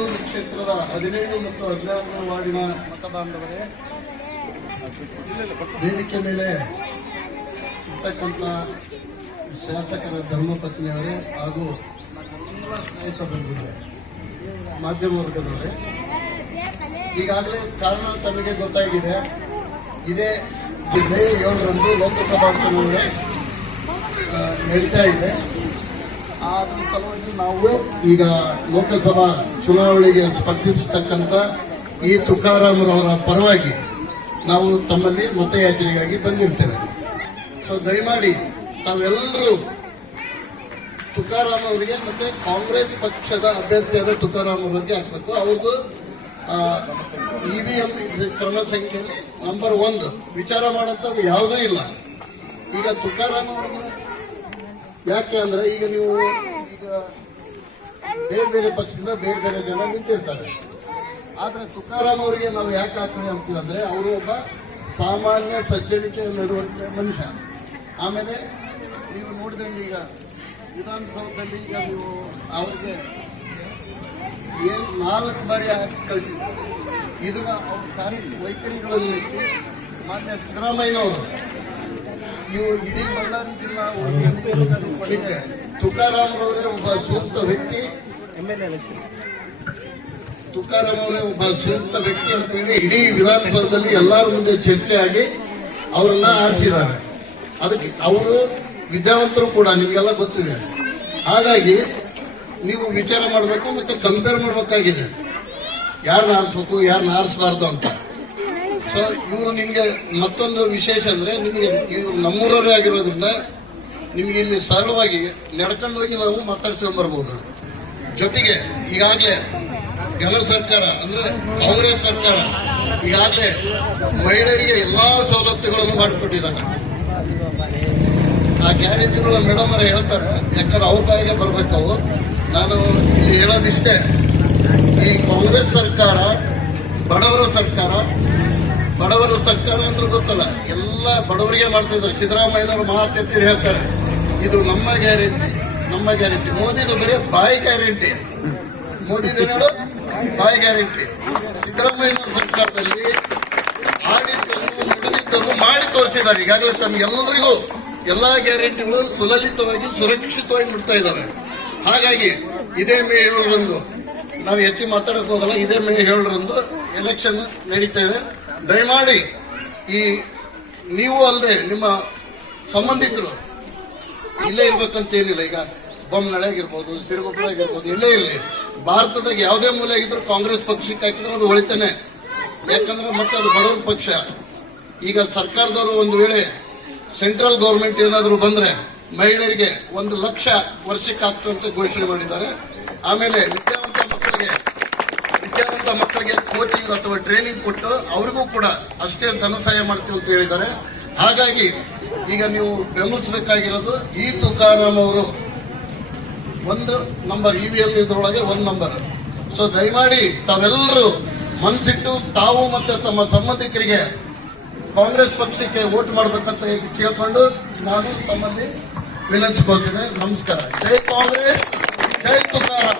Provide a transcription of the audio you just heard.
ಬೆಂಗಳೂರು ಕ್ಷೇತ್ರದ ಹದಿನೈದು ಮತ್ತು ಹದಿನಾರನೇ ವಾರ್ಡಿನ ಮತದಾನದವರೇ, ವೇದಿಕೆ ಮೇಲೆ ಇರ್ತಕ್ಕಂಥ ಶಾಸಕರ ಧರ್ಮಪತ್ನಿಯವರೇ ಹಾಗೂ ಸ್ನೇಹಿತ ಬಂದಿದ್ದಾರೆ ಮಾಧ್ಯಮ ವರ್ಗದವರೇ. ಈಗಾಗಲೇ ಕಾರಣ ತಮಗೆ ಗೊತ್ತಾಗಿದೆ, ಇದೇ ಜುಲೈ ಏಳರಂದು ಲೋಕಸಭಾ ಚುನಾವಣೆ ನಡೀತಾ ಇದೆ. ಆ ಸಲುವಾಗಿ ನಾವು ಈಗ ಲೋಕಸಭಾ ಚುನಾವಣೆಗೆ ಸ್ಪರ್ಧಿಸತಕ್ಕಂಥ ಈ ತುಕಾರಾಮರವರ ಪರವಾಗಿ ನಾವು ತಮ್ಮಲ್ಲಿ ಮತಯಾಚನೆಗಾಗಿ ಬಂದಿರ್ತೇವೆ. ಸೊ ದಯಮಾಡಿ ತಾವೆಲ್ಲರೂ ತುಕಾರಾಮ್ ಅವರಿಗೆ ಮತ್ತೆ ಕಾಂಗ್ರೆಸ್ ಪಕ್ಷದ ಅಭ್ಯರ್ಥಿಯಾದ ತುಕಾರಾಮ್ ಅವರಿಗೆ ಹಾಕಬೇಕು. ಅವ್ರದ್ದು ಇ ವಿ ಎಂ ಕ್ರಮ ಸಂಖ್ಯೆಯಲ್ಲಿ ನಂಬರ್ ಒಂದು. ವಿಚಾರ ಮಾಡೋಂಥದ್ದು ಯಾವುದೂ ಇಲ್ಲ. ಈಗ ತುಕಾರಾಮ್ ಅವರಿಗೆ ಯಾಕೆ ಅಂದ್ರೆ ಈಗ ನೀವು ಈಗ ಬೇರೆ ಬೇರೆ ಪಕ್ಷದಿಂದ ಬೇರೆ ಬೇರೆ ಜನ ನಿಂತಿರ್ತಾರೆ. ಆದ್ರೆ ತುಕಾರಾಮ್ ಅವರಿಗೆ ನಾವು ಯಾಕೆ ಹಾಕ್ತೀವಿ ಅಂತೀವಿ ಅಂದ್ರೆ ಅವರು ಒಬ್ಬ ಸಾಮಾನ್ಯ ಸಜ್ಜನಿಕೆ ನಡುವಂತೆ ಮನುಷ್ಯ. ಆಮೇಲೆ ನೀವು ನೋಡಿದಂಗೆ ಈಗ ವಿಧಾನಸೌಧದಲ್ಲಿ ಈಗ ನೀವು ಅವ್ರಿಗೆ ಏನ್ ನಾಲ್ಕು ಬಾರಿ ಹಾಕಿ ಕಳಿಸಿದ್ರು. ಇದನ್ನ ಅವ್ರ ಕಾರ್ಯ ವೈಖರಿಗಳಲ್ಲಿ ಮಾನ್ಯ ಸಿದ್ದರಾಮಯ್ಯನವರು ಇವು ಇಡೀ ಬಳ್ಳಾರಿ ಜಿಲ್ಲಾ ತುಕಾರಾಮ್ ಅವರೇ ಒಬ್ಬ ಸೂಕ್ತ ವ್ಯಕ್ತಿ. ತುಕಾರಾಮ್ ಅವರೇ ಒಬ್ಬ ಸೂಕ್ತ ವ್ಯಕ್ತಿ ಅಂತೇಳಿ ಇಡೀ ವಿಧಾನಸೌಧದಲ್ಲಿ ಎಲ್ಲರ ಮುಂದೆ ಚರ್ಚೆ ಆಗಿ ಅವರನ್ನ ಆರಿಸಿದ್ದಾರೆ. ಅದಕ್ಕೆ ಅವರು ವಿದ್ಯಾವಂತರು ಕೂಡ, ನಿಮಗೆಲ್ಲ ಗೊತ್ತಿದೆ. ಹಾಗಾಗಿ ನೀವು ವಿಚಾರ ಮಾಡಬೇಕು ಮತ್ತೆ ಕಂಪೇರ್ ಮಾಡಬೇಕಾಗಿದೆ. ಯಾರನ್ನ ಆರಿಸ್ಬೇಕು ಯಾರನ್ನ ಆರಿಸಬಾರ್ದು ಅಂತ. ಸೊ ಇವರು ನಿಮಗೆ ಮತ್ತೊಂದು ವಿಶೇಷ ಅಂದರೆ ನಿಮಗೆ ಇವರು ನಮ್ಮೂರವರೇ ಆಗಿರೋದ್ರಿಂದ ನಿಮಗೆ ಇಲ್ಲಿ ಸರಳವಾಗಿ ನಡ್ಕೊಂಡು ಹೋಗಿ ನಾವು ಮಾತಾಡ್ಸ್ಕೊಂಡು ಬರ್ಬೋದು. ಜೊತೆಗೆ ಈಗಾಗಲೇ ಘನ ಸರ್ಕಾರ ಅಂದರೆ ಕಾಂಗ್ರೆಸ್ ಸರ್ಕಾರ ಈಗಾಗಲೇ ಮಹಿಳೆಯರಿಗೆ ಎಲ್ಲ ಸವಲತ್ತುಗಳನ್ನು ಮಾಡಿಕೊಟ್ಟಿದ್ದಾರೆ. ಆ ಗ್ಯಾರಂಟಿಗಳ ಮೇಡಮ್ ಅವರೇ ಹೇಳ್ತಾರೆ. ಯಾಕಂದ್ರೆ ಅವ್ರ ಬಾಯಿಗೆ ಬರ್ಬೇಕು ಅವು ನಾನು ಇಲ್ಲಿ ಹೇಳೋದಿಷ್ಟೇ, ಈ ಕಾಂಗ್ರೆಸ್ ಸರ್ಕಾರ, ಬಡವರ ಸರ್ಕಾರ ಬಡವರ ಸರ್ಕಾರ ಅಂದ್ರೆ ಗೊತ್ತಲ್ಲ, ಎಲ್ಲ ಬಡವರಿಗೆ ಮಾಡ್ತಾ ಇದ್ದಾರೆ ಸಿದ್ದರಾಮಯ್ಯನವರು ಮಹಾತ್ಯತಿರು ಹೇಳ್ತಾರೆ. ಇದು ನಮ್ಮ ಗ್ಯಾರಂಟಿ ನಮ್ಮ ಗ್ಯಾರಂಟಿ. ಮೋದಿದು ಬರೀ ಬಾಯಿ ಗ್ಯಾರಂಟಿ. ಮೋದಿದು ಹೇಳು ಬಾಯಿ ಗ್ಯಾರಂಟಿ. ಸಿದ್ದರಾಮಯ್ಯನವರ ಸರ್ಕಾರದಲ್ಲಿ ಆಡಿದ್ದನ್ನು ನಡೆದಿದ್ದನ್ನು ಮಾಡಿ ತೋರಿಸಿದ್ದಾರೆ. ಈಗಾಗಲೇ ತಮಗೆಲ್ಲರಿಗೂ ಎಲ್ಲಾ ಗ್ಯಾರಂಟಿಗಳು ಸುಲಲಿತವಾಗಿ, ಸುರಕ್ಷಿತವಾಗಿ ಬಿಡ್ತಾ ಇದ್ದಾವೆ. ಹಾಗಾಗಿ ಇದೇ ಮೇ ಏಳರಂದು, ನಾವು ಹೆಚ್ಚು ಮಾತಾಡಕ್ ಹೋಗಲ್ಲ, ಇದೇ ಮೇ ಏಳರಂದು ಎಲೆಕ್ಷನ್ ನಡೀತಾ ಇದೆ. ದಯಮಾಡಿ ಈ ನೀವು ಅಲ್ಲದೆ ನಿಮ್ಮ ಸಂಬಂಧಿಕರು ಇಲ್ಲೇ ಇರ್ಬೇಕಂತ ಏನಿಲ್ಲ. ಈಗ ಬೊಮ್ಮನಳೆಗಿರ್ಬೋದು ಸಿರುಗುಪ್ಪಳಾಗಿರ್ಬೋದು ಇಲ್ಲೇ ಇರಲಿ. ಭಾರತದಾಗ ಯಾವುದೇ ಮೂಲೆ ಆಗಿದ್ರು ಕಾಂಗ್ರೆಸ್ ಪಕ್ಷಕ್ಕೆ ಹಾಕಿದ್ರೆ ಅದು ಹೊಳಿತಾನೆ. ಯಾಕಂದ್ರೆ ಮತ್ತೆ ಅದು ಬಡವರ ಪಕ್ಷ. ಈಗ ಸರ್ಕಾರದವರು ಒಂದು ವೇಳೆ ಸೆಂಟ್ರಲ್ ಗೌರ್ಮೆಂಟ್ ಏನಾದರೂ ಬಂದರೆ ಮಹಿಳೆಯರಿಗೆ ಒಂದು ಲಕ್ಷ ವರ್ಷಕ್ಕೆ ಆಗ್ತು ಅಂತ ಘೋಷಣೆ ಮಾಡಿದ್ದಾರೆ. ಆಮೇಲೆ ವಿದ್ಯಾವಂತ ಮಕ್ಕಳಿಗೆ ಕೋಚಿಂಗ್ ಅಥವಾ ಟ್ರೈನಿಂಗ್ ಕೊಟ್ಟು ಅವ್ರಿಗೂ ಕೂಡ ಅಷ್ಟೇ ಧನ ಸಹಾಯ ಮಾಡ್ತೀವಿ ಅಂತ ಹೇಳಿದ್ದಾರೆ. ಹಾಗಾಗಿ ಈಗ ನೀವು ಬೆಂಬಲಿಸಬೇಕಾಗಿರೋದು ಈ ತುಕಾರಾಮ್ ಅವರು ಒಂದು ನಂಬರ್ ಇ ವಿ ಎಲ್ ಇದ್ರೊಳಗೆ ಒಂದು ನಂಬರ್ ಸೊ ದಯಮಾಡಿ ತಾವೆಲ್ಲರೂ ಮನಸ್ಸಿಟ್ಟು ತಾವು ಮತ್ತು ತಮ್ಮ ಸಂಬಂಧಿಕರಿಗೆ ಕಾಂಗ್ರೆಸ್ ಪಕ್ಷಕ್ಕೆ ವೋಟ್ ಮಾಡಬೇಕಂತ ಕೇಳ್ಕೊಂಡು ನಾನು ತಮ್ಮಲ್ಲಿ ವಿನಂತಿಸ್ಕೊಳ್ತೇನೆ. ನಮಸ್ಕಾರ. ಜೈ ಕಾಂಗ್ರೆಸ್, ಜೈ ತುಕಾರಾಮ್.